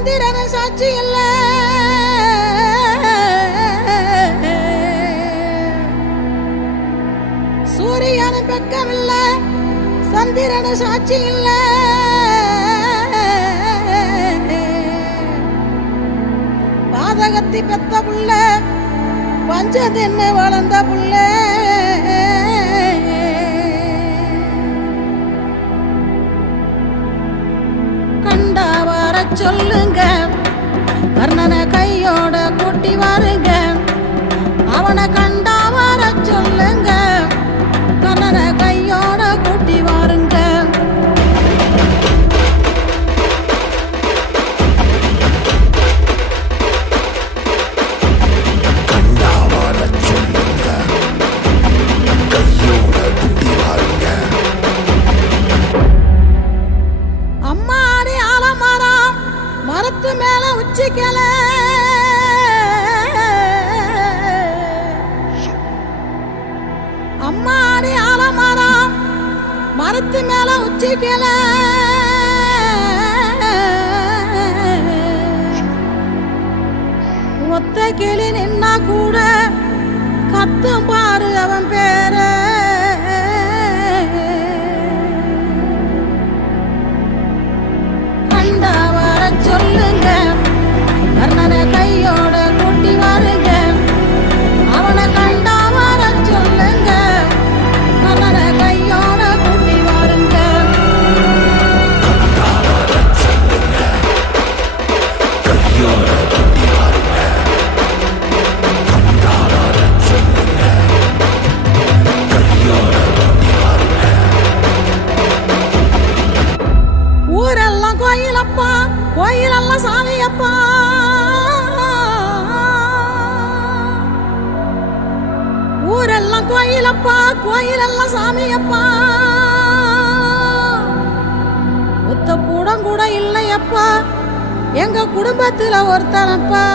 சந்திரன சாட்சி இல்ல, சூரியன பக்கம் இல்ல, சந்திரன சாட்சி இல்ல, பாதகத்தி பெத்த புள்ள பஞ்சதின்னு வளர்ந்த புள்ள, கண்டா வர சொல்லுங்க, கர்ணனை கையோட கூட்டி வாருங்க, அவனை கண்டா வர சொல்லுங்க, கர்ணனை கையோட கூட்டி வாருங்க. அம்மாடி ஆலமரம் மரத்து மேல உச்சிக்கல, அம்மாடி ஆலமரம் மரத்து மேல உச்சிக்கல, ஒத்த கிளி நின்னா கூட கத்தும் பாரு அவன் பேர, கண்டா வர சொல்லுங்க, கர்ணனை கையோட கூட்டி வாருங்க, அவனை கண்டா வர சொல்லுங்க, கர்ணனை கையோட கூட்டி வாருங்க. ஊரெல்லாம் கோயிலப்பா, கோயிலெல்லாம் சாமியப்பா, ஊரெல்லாம் கோயிலப்பா, கோயிலெல்லாம் சாமியப்பா, ஒத்த கூடம் கூட இல்லையப்பா, எங்க குடும்பத்துல ஒருத்தனப்பா.